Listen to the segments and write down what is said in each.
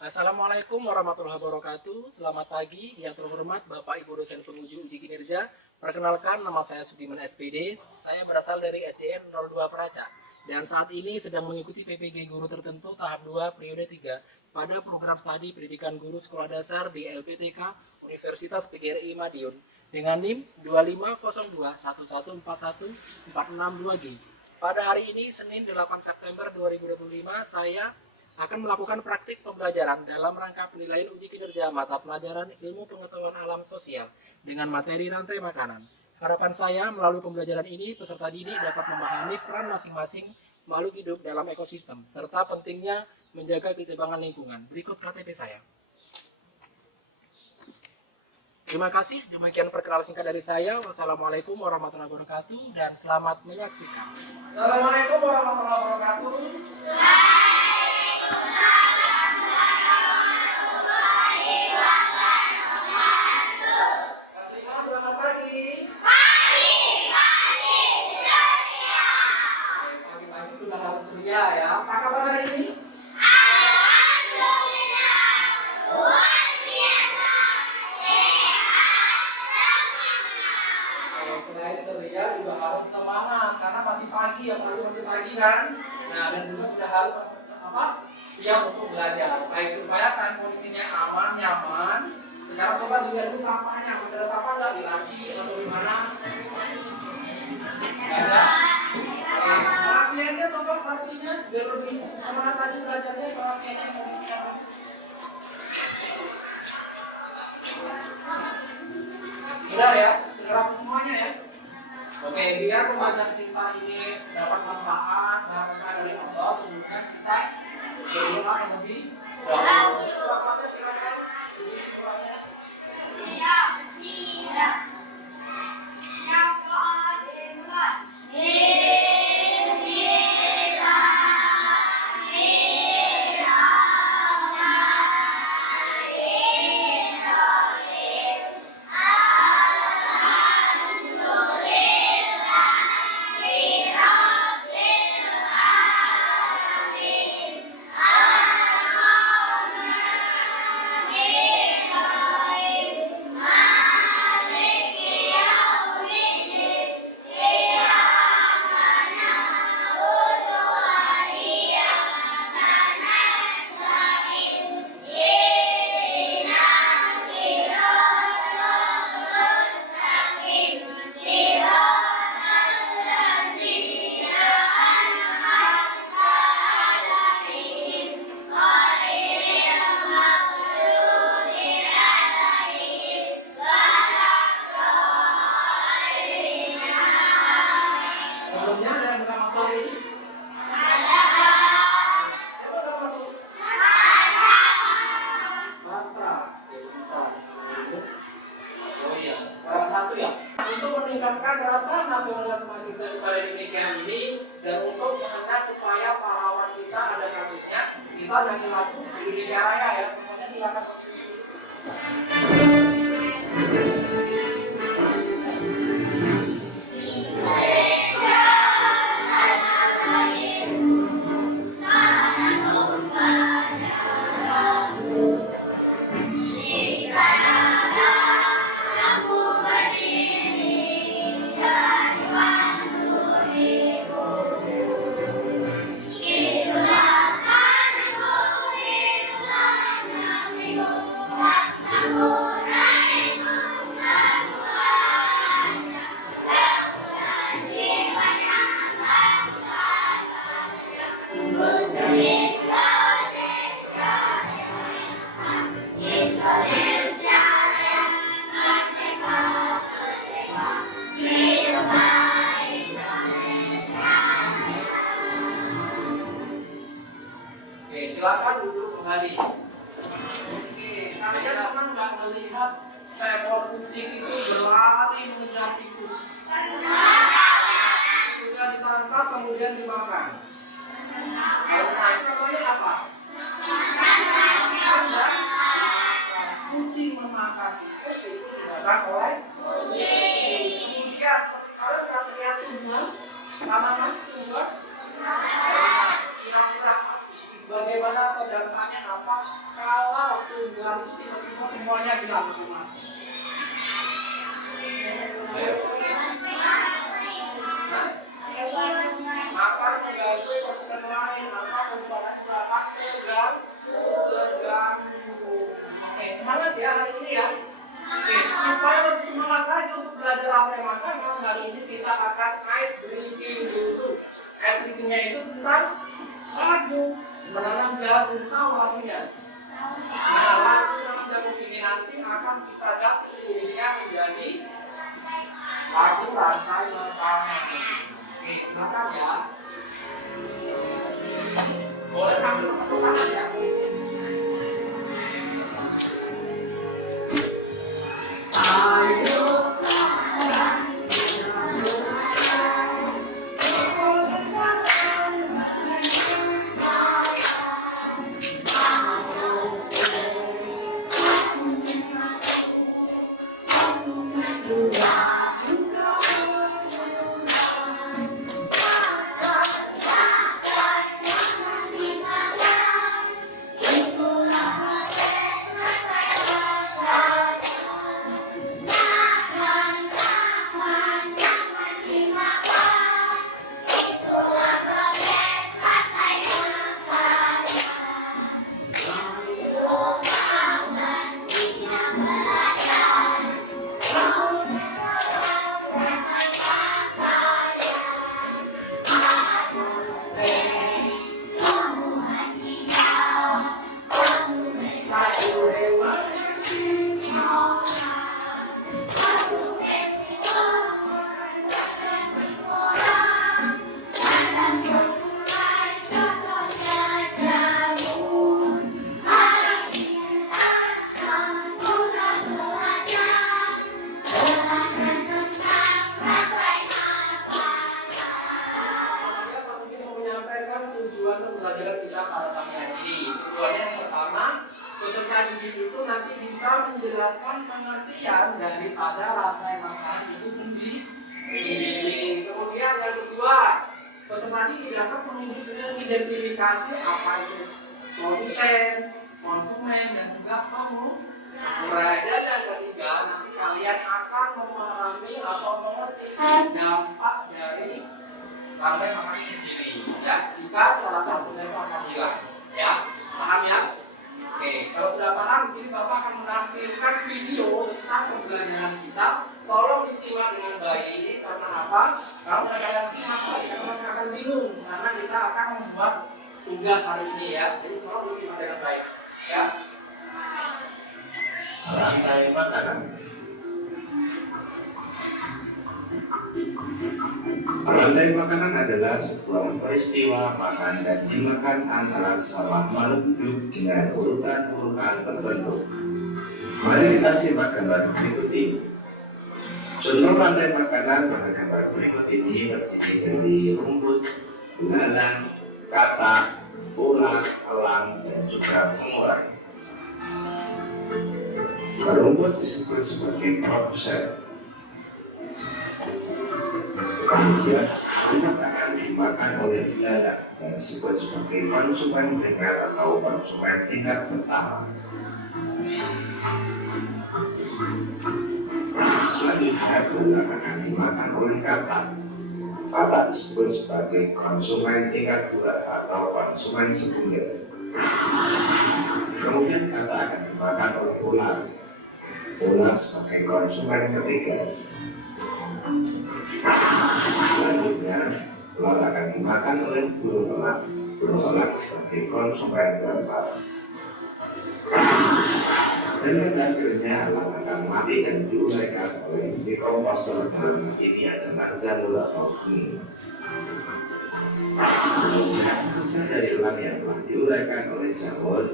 Assalamualaikum warahmatullahi wabarakatuh. Selamat pagi yang terhormat Bapak Ibu dosen penguji uji kinerja. Perkenalkan, nama saya Sudiman SPD. Saya berasal dari SDN 02 Praca dan saat ini sedang mengikuti PPG Guru Tertentu tahap 2 periode 3 pada program studi Pendidikan Guru Sekolah Dasar di LPTK Universitas PGRI Madiun dengan NIM 250211414662G. Pada hari ini Senin 8 September 2025 saya akan melakukan praktik pembelajaran dalam rangka penilaian uji kinerja mata pelajaran ilmu pengetahuan alam sosial dengan materi rantai makanan. Harapan saya melalui pembelajaran ini peserta didik dapat memahami peran masing-masing makhluk hidup dalam ekosistem serta pentingnya menjaga keseimbangan lingkungan. Berikut KTP saya. Terima kasih, demikian perkenalan singkat dari saya. Wassalamualaikum warahmatullahi wabarakatuh dan selamat menyaksikan. Assalamualaikum warahmatullahi wabarakatuh. Ya, apa kabar hari ini? Alhamdulillah, luar biasa, sehat, semangat. Selain ceria juga harus semangat karena masih pagi, apalagi masih pagi kan. Nah, dan juga sudah harus siap untuk belajar. Baik supaya kan kondisinya aman, nyaman. Sekarang coba dilihat dulu sampahnya, masih ada sampah nggak di laci atau di mana? Ada. Rapiannya coba rapinya biar lebih semangat tadi belajarnya. Rapiannya dikondisikan. Sudah ya, sudah rapi semuanya ya. Oke, biar pembelajaran kita ini dapat manfaat dari Allah, semoga kita berdoa lebih dahulu. Kelasnya silakan. Siap, siap. Yang keempat. Sebelumnya ada yang nggak masuk ini? Ada. Siapa nggak masuk? Matra. Ya, sebentar. Oh iya, orang satu ya. Untuk meningkatkan rasa nasionalisme kita kepada Indonesia ini dan untuk mengenal supaya pahlawan kita ada kasusnya, kita nyanyi lagu Indonesia Raya ya. Semuanya silakan. Oke, silakan duduk kembali. Oke, kalian pernah nggak melihat seekor kucing itu berlari mengejar tikus? Tikusnya ditangkap kemudian dimakan. Kalau itu namanya apa? Kucing memakan tikus, tikus dimakan oleh kucing. Kemudian kalian pernah lihat tumbuhan, tanaman, tumbuhan? Kira-kira bagaimana atau dampaknya apa gelap itu tiba-tiba semuanya gelap di rumah? Hah? Makan mengganggu ekosistem lain, maka perubahan gerakan terganggu. Oke, semangat ya hari ini ya. Oke, supaya lebih semangat lagi untuk belajar rantai makanan, hari ini kita akan ice breaking dulu. Ice breakingnya itu tentang lagu, menanam jagung. Tahu lagunya? Nah, lagu menanam jagung ini nanti akan kita ganti liriknya menjadi lagu rantai makanan. Oke, silakan ya. Boleh sambil tepuk tangan ya. Ayo tujuan pembelajaran kita pada pagi hari ini. Tujuannya yang pertama, peserta didik itu nanti bisa menjelaskan pengertian daripada rasa makanan itu sendiri. Kemudian yang kedua, peserta didik dapat mengidentifikasi apa itu produsen, konsumen, dan juga pengguna. Dan yang ketiga, nanti kalian akan memahami atau mengerti dampak dari rantai makanan sendiri, ya. Jika salah satunya itu akan hilang, ya. Paham ya? Oke, kalau sudah paham, di sini Bapak akan menampilkan video tentang pembelajaran kita. Tolong disimak dengan baik, karena apa? Kalau tidak kalian simak baik, kalian akan bingung, karena kita akan membuat tugas hari ini ya. Jadi tolong disimak dengan baik, ya. Rantai makanan. Rantai makanan adalah sebuah peristiwa makan dan dimakan antara sama makhluk hidup dengan urutan-urutan tertentu. Mari kita simak gambar berikut ini. Contoh rantai makanan pada gambar berikut ini terdiri dari rumput, belalang, katak, ulat, elang, dan juga pengurai. Rumput disebut sebagai produsen. Kemudian, rumput akan dimakan oleh belalang dan disebut sebagai konsumen primer atau konsumen tingkat pertama. Selanjutnya, belalang akan dimakan oleh katak. Katak disebut sebagai konsumen tingkat 2 atau konsumen sekunder. Kemudian katak akan dimakan oleh ular. Ular sebagai konsumen ketiga. Selanjutnya, ular akan dimakan oleh burung elang. Burung elang sebagai konsumen keempat. Dan pada akhirnya elang akan mati dan diuraikan oleh dekomposer. Dalam ini adalah jalur atau fungi. Kemudian sisa dari elang yang telah diuraikan oleh jamur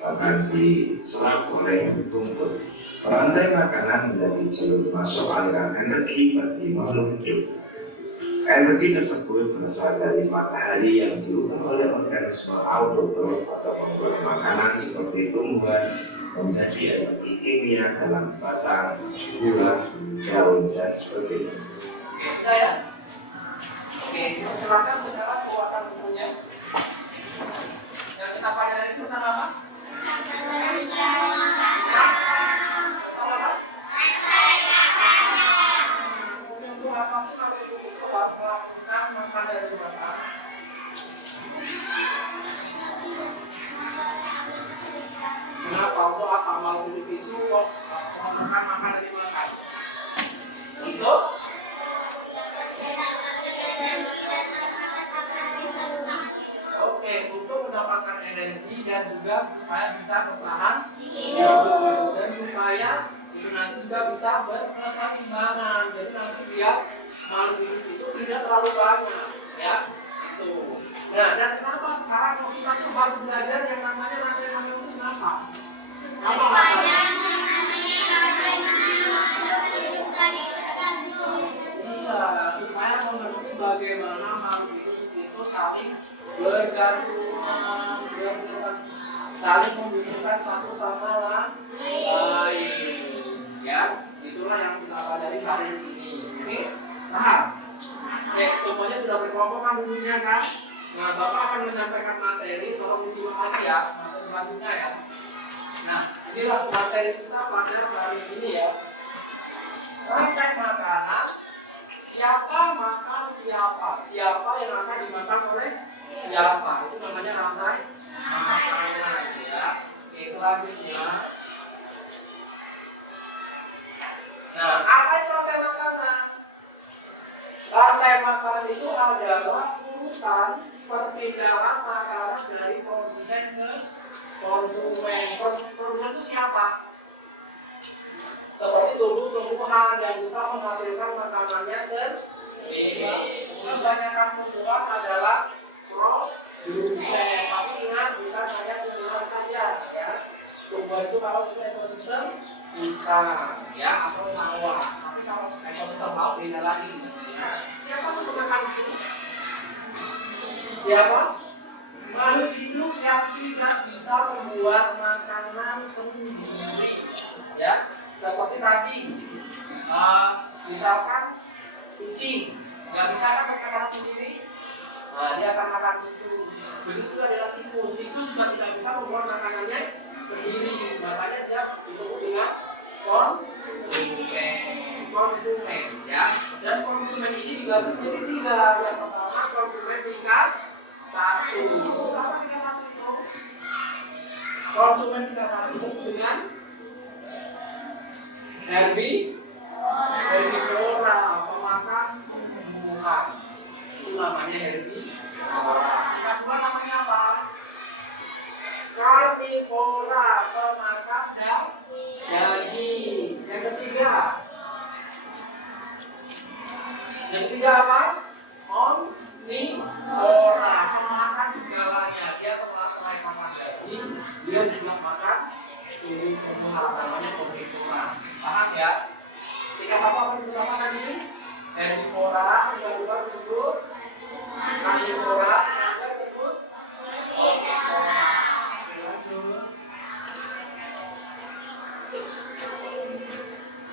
akan diserap oleh rumput. Rantai makanan menjadi jalur masuk aliran energi bagi makhluk hidup. Energi tersebut berasal dari matahari yang diubah oleh organisme autotrof atau pembuat makanan seperti tumbuhan menjadi energi kimia dalam batang, buah, daun, dan sebagainya. Oke, sudah ya? Oke, silakan sekarang keluarkan bukunya. Yang kita pelajari itu tentang apa? makhluk hidup itu kok makan dimakan? Untuk oke, untuk mendapatkan energi dan juga supaya bisa bertahan hidup dan supaya itu nanti juga bisa berkeseimbangan. Jadi nanti biar makhluk hidup itu tidak terlalu banyak, ya. Itu. Nah, dan kenapa sekarang kita tuh harus belajar yang namanya rantai makanan itu kenapa? Apa alasannya? Iya, supaya mengerti bagaimana makhluk hidup itu saling bergantungan, saling membutuhkan satu sama lain. Ya, itulah yang kita pelajari hari ini. Oke, paham? Oke, semuanya sudah berkelompok kan dulunya kan? Nah, Bapak akan menyampaikan materi, tolong disimak lagi ya, materi selanjutnya ya. Nah, inilah materi kita pada hari ini ya. Rantai makanan, siapa makan siapa, siapa yang akan dimakan oleh siapa, itu namanya rantai makanan ya. Oke, selanjutnya. Nah, apa itu rantai makanan? Rantai makanan itu adalah urutan perpindahan makanan dari produsen ke konsumen. Produsen itu siapa? Seperti tumbuh-tumbuhan yang bisa menghasilkan makanannya sendiri. Kebanyakan tumbuhan adalah produsen. Tapi ingat, bukan hanya tumbuhan saja ya. Tumbuhan itu kalau itu ekosistem ikan ya atau sawah. Tapi kalau ekosistem laut beda lagi. Nah, siapa sih pemakan itu? Siapa? Makhluk hidup yang tidak bisa membuat makanan sendiri. Ya, seperti tadi, misalkan kucing nggak bisa kan makan makanan sendiri. Nah, dia akan makan tikus. Begitu juga dengan tikus. Tikus juga tidak bisa membuat makanannya sendiri. Makanya dia disebut dengan konsumen, ya. Dan konsumen ini dibagi menjadi 3. Yang pertama konsumen tingkat 1. Seberapa tingkat 1 itu? Konsumen tingkat 1 disebut dengan herbivora, pemakan tumbuhan. Itu namanya herbivora. Tingkat 2 namanya apa? Karnivora, pemakan daging. Yang ketiga apa? Omnivora, pemakan segalanya. Dia selain makan daging, dia juga makan tumbuhan, namanya omnivora. Paham ya? Tingkat 1 apa disebut apa tadi? Herbivora. Tingkat 2 disebut karnivora. Tingkat 3 disebut omnivora.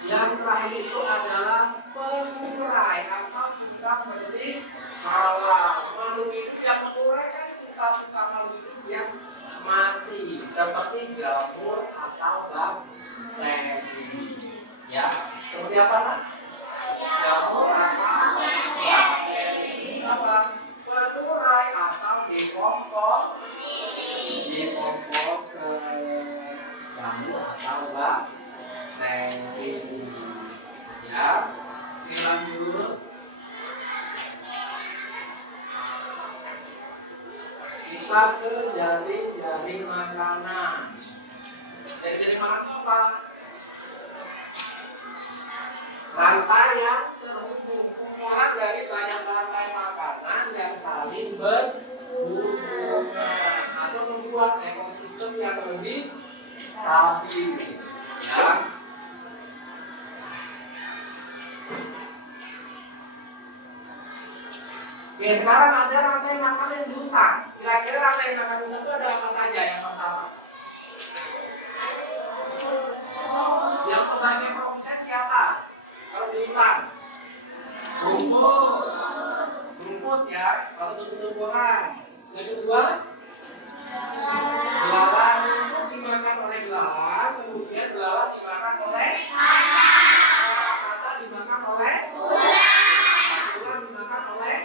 Yang terakhir itu adalah pengurai atau tidak bersih malam. Makhluk hidup yang menguraikan sisa-sisa makhluk hidup yang mati, seperti jamur atau bakteri. Ya, seperti apa nak? Jamur atau bakteri. Apa? Pengurai atau dekomposer. Jamur atau bakteri. Ya, lanjut. Kita ke jaring-jaring makanan. Jaring-jaring makanan itu apa? Rantai yang terhubung, kumpulan dari banyak rantai makanan yang saling berhubungan atau membuat ekosistem yang lebih stabil. Ya. Oke, sekarang ada rantai makanan yang di hutan. Kira-kira rantai makanan hutan itu ada apa saja? Yang pertama, yang sebagai produsen siapa? Kalau di hutan, rumput ya, kalau tumbuh-tumbuhan. Yang kedua, belalang. Rumput dimakan oleh belalang, kemudian belalang dimakan oleh kata dimakan oleh ular dimakan oleh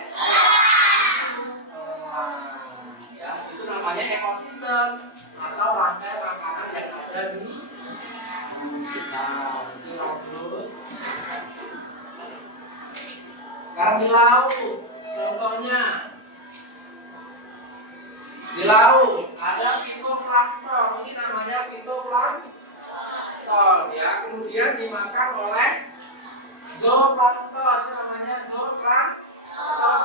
ya, itu namanya ekosistem atau rantai makanan yang ada di Nah, itu lanjut. Sekarang di laut. Contohnya di laut ada fitoplankton. Ini namanya fitoplankton ya. Kemudian dimakan oleh zooplankton. Ini namanya zooplankton.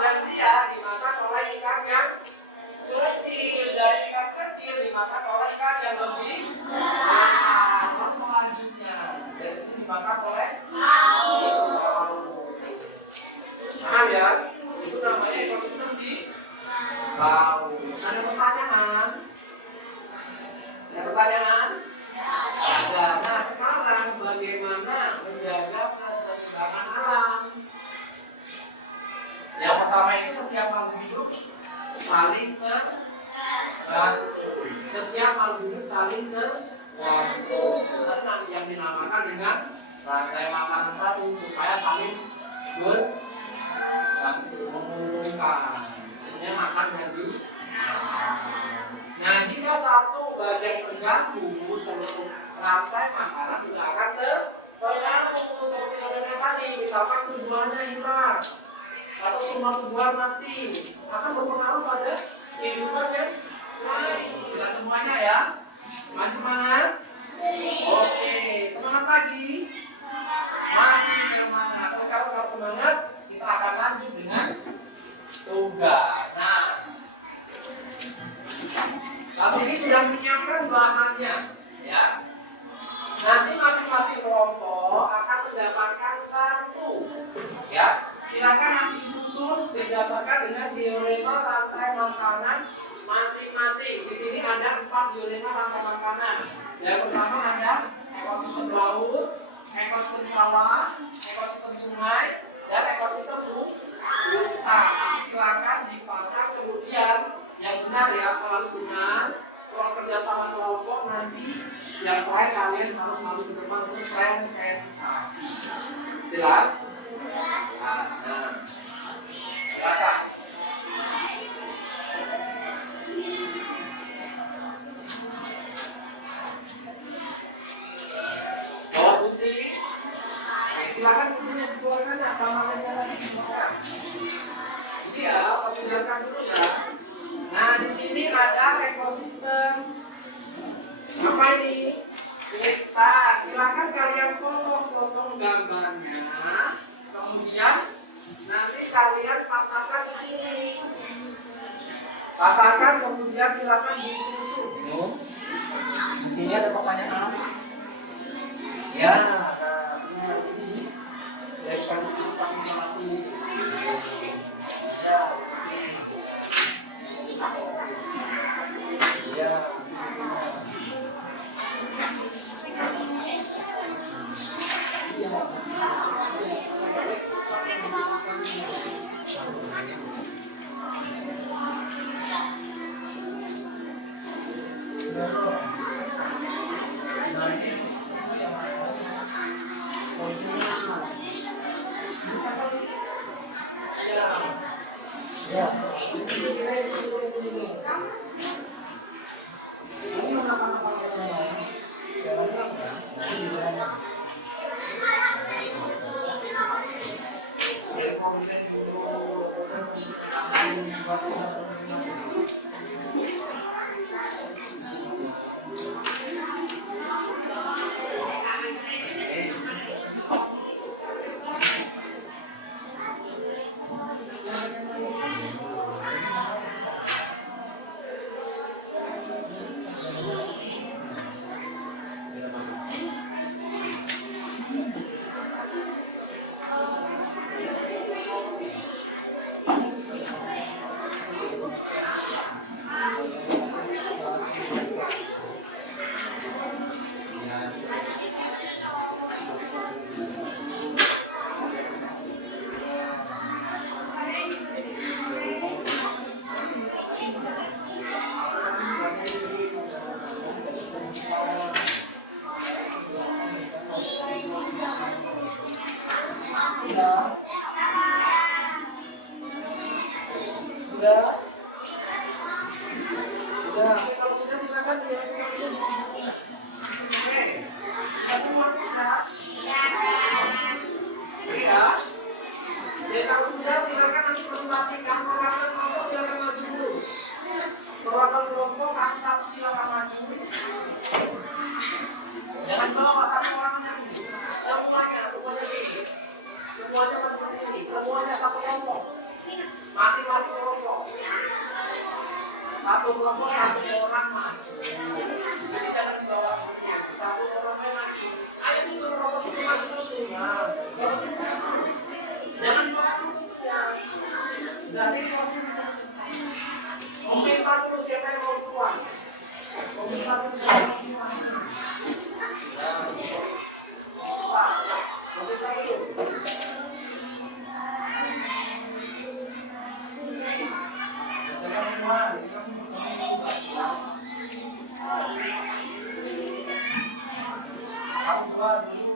Dan dia dimakan oleh ikan yang kecil. Dari ikan kecil dimakan oleh ikan yang lebih besar. Selanjutnya dari sini dimakan oleh laut. Paham ya? Itu namanya ekosistem di laut. Ada pertanyaan? Ada pertanyaan? Ada. Nah, sekarang bagaimana menjaga keseimbangan alam? Yang pertama ini setiap makhluk hidup saling terbantu. Setiap makhluk hidup saling terbantu. Tenang yang dinamakan dengan rantai makanan tadi supaya saling berbantu mengumpulkan. Ini makan dari. Nah, jika satu bagian terganggu, seluruh rantai makanan juga akan terganggu. Seperti contohnya tadi, misalkan tumbuhannya hilang atau semua tumbuhan mati, akan berpengaruh pada kehidupan yang lain. Jelas semuanya ya? Masih semangat? Oke, semangat lagi? Masih semangat. Nah, kalau semangat, kita akan lanjut dengan tugas. Nah, Mas ini sudah menyiapkan bahannya, ya. Nanti masing-masing kelompok akan mendapatkan satu, ya. Silakan nanti disusun berdasarkan dengan teorema rantai makanan masing-masing. Di sini ada 4 teorema rantai makanan. Yang pertama ada ekosistem laut, ekosistem sawah, ekosistem sungai, dan ekosistem hutan. Silakan dipasang kemudian yang benar ya, harus benar. Kalau kerja sama kelompok nanti yang terakhir kalian harus maju ke depan untuk presentasi. Jelas? Nah, silakan. Bawa putih. Silakan putihnya dikeluarkan ya, kamarnya lagi dikeluarkan. Ini ya, aku jelaskan dulu ya. Nah, di sini ada ekosistem. Apa ini? Kita silakan kalian potong-potong gambarnya. Kemudian nanti kalian pasangkan di sini. Pasangkan kemudian silakan disusun. Di sini ada pertanyaan. Ya, nah ini dari simpan mati. Ya. Jangan bawa satu orang aja sini. Semuanya sini. Semuanya bantu di sini. Semuanya satu kelompok. Masing-masing kelompok. Satu kelompok satu orang masuk. Jadi jangan dibawa satu orang maju. Ayo sini kelompok situ maju susunya. Kelompok situ jangan dibawa dulu ya. Nggak sini kelompok situ. Komentar dulu siapa yang mau keluar. Komentar dulu siapa yang mau keluar. Komentar dulu. Saya keluar. Kamu keluar dulu.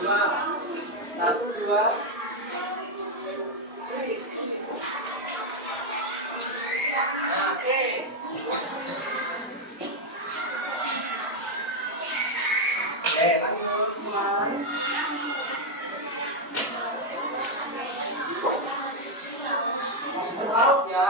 Keluar. 1, 2. Sweet. Nah, oke. Lanjut mulai. Masih laut ya.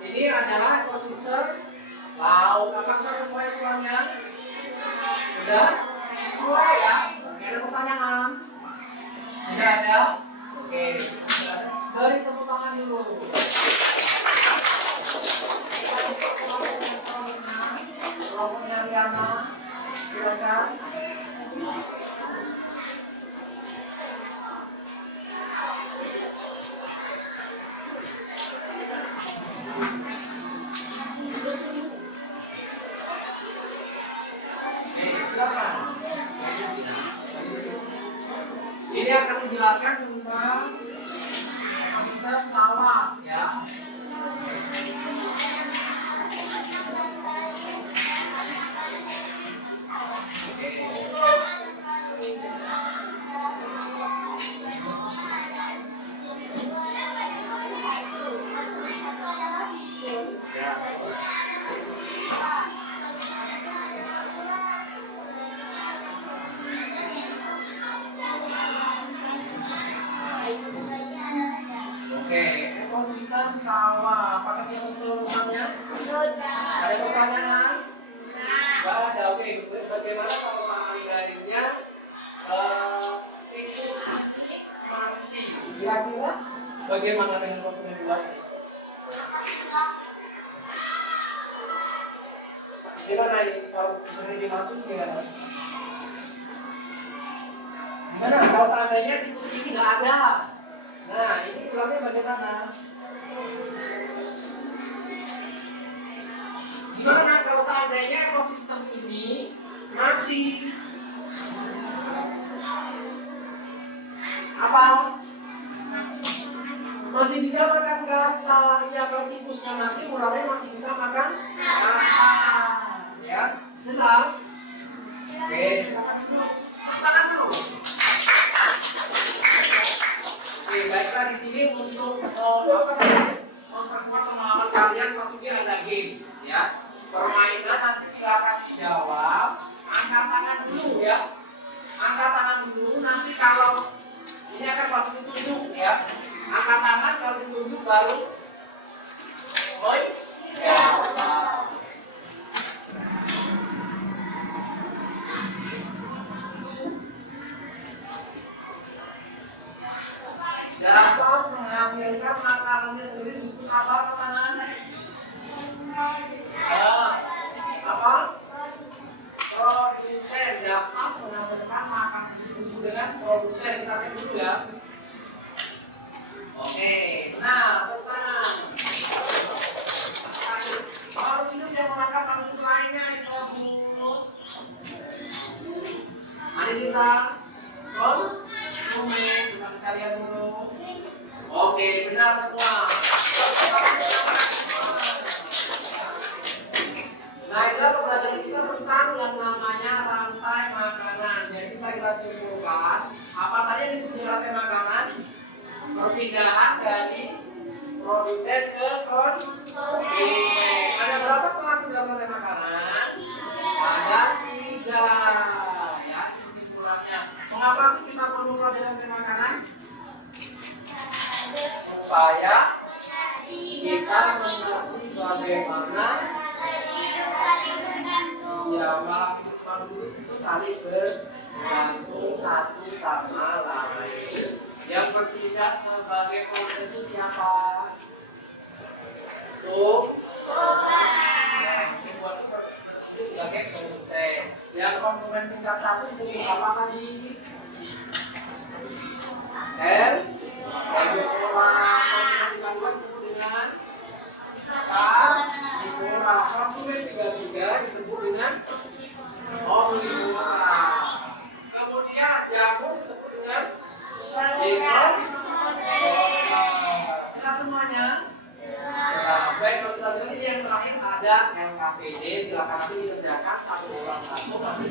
Ini adalah ekosistem laut. Apakah sesuai ukurannya? Sudah? Sesuai ya? Oke, ada pertanyaan? Tidak ada? Oke. Beri tepuk tangan dulu. Kelompoknya Riana, silakan. Silakan. Ini akan menjelaskan tentang ekosistem sawah ya. Oke, ekosistem sawah. Apakah sudah sesuai ukurannya? Ada pertanyaan? Nggak ada. Oke, bagaimana kalau seandainya tikus ini mati? Kira-kira bagaimana dengan konsumen buat? Gimana ini? Kalau sering dimasukin gimana? Gimana kalau seandainya tikus ini nggak ada? Nah, ini ularnya bagaimana? Gimana kalau seandainya ekosistem ini mati? Apa? Masih bisa makan kata? Ya, kalau tikusnya mati, ularnya masih bisa makan kata. Ya, jelas? Oke, silakan dulu. Tangan dulu. Oke, baiklah di sini untuk memperkuat pemahaman kalian, maksudnya ada game, ya. Permainan nanti silakan dijawab. Angkat tangan dulu ya. Angkat tangan dulu. Nanti kalau ini akan masuk ditunjuk ya. Angkat tangan kalau ditunjuk baru. Oi. Ya. Dapat menghasilkan makanannya sendiri disebut apa makanan? Apa? Produsen dapat menghasilkan makanan itu disebut dengan produsen. Kita cek dulu ya. Oke, nah tepuk tangan. Kalau minum yang memakan makhluk lainnya disebut. Mari kita. Consuming, coba kita lihat dulu. Oke, benar semua. Nah, itulah pembelajaran kita tentang yang namanya rantai makanan. Jadi bisa kita simpulkan, apa tadi yang disebut rantai makanan? Perpindahan dari produsen ke konsumen. Ada berapa pelaku dalam rantai makanan? Ada 3. Ya, kesimpulannya. Mengapa sih kita perlu rantai makanan? Supaya kita mengerti bagaimana ya malah hidup manusia itu saling bergantung satu sama lain. Yang bertindak sebagai produsen itu siapa? Itu sebagai produsen. Yang konsumen tingkat 1 disebut apa tadi? Konsumen tingkat 2 disebut dengan omnivora. Konsumen tingkat 3 disebut dengan omnivora. Kemudian jamur disebut dengan jelas semuanya? Baik, kalau sudah jelas ini yang terakhir ada LKPD. Silakan nanti dikerjakan satu orang satu nanti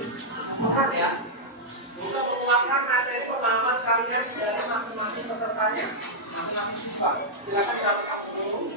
bukan ya. Untuk menguatkan materi pemahaman kalian dari masing-masing pesertanya, masing-masing siswa. Silakan dilakukan dulu.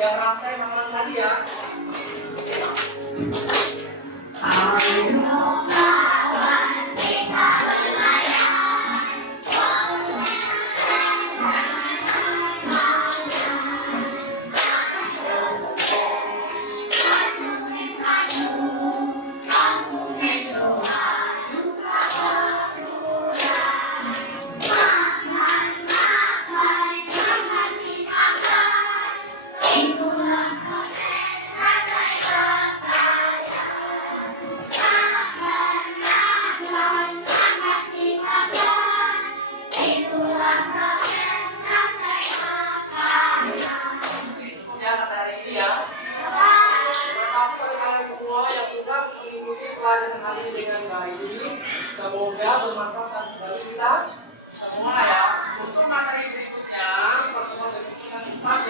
yang rantai makanan tadi ya. Semoga bermanfaat bagi kita semua ya. Untuk materi berikutnya, pertemuan berikutnya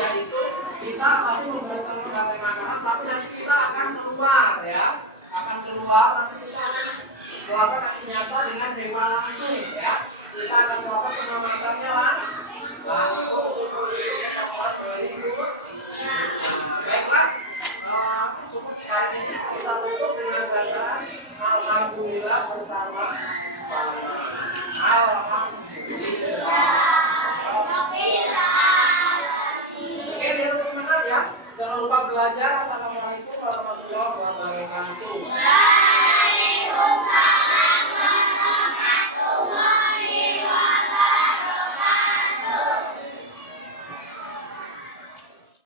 yaitu kita masih memberikan rantai makanan, tapi nanti kita akan keluar ya, nanti kita akan melakukan aksi nyata dengan hewan langsung ya. Kita akan melakukan pengamatan langsung dari lupa belajar. Assalamualaikum warahmatullahi wabarakatuh.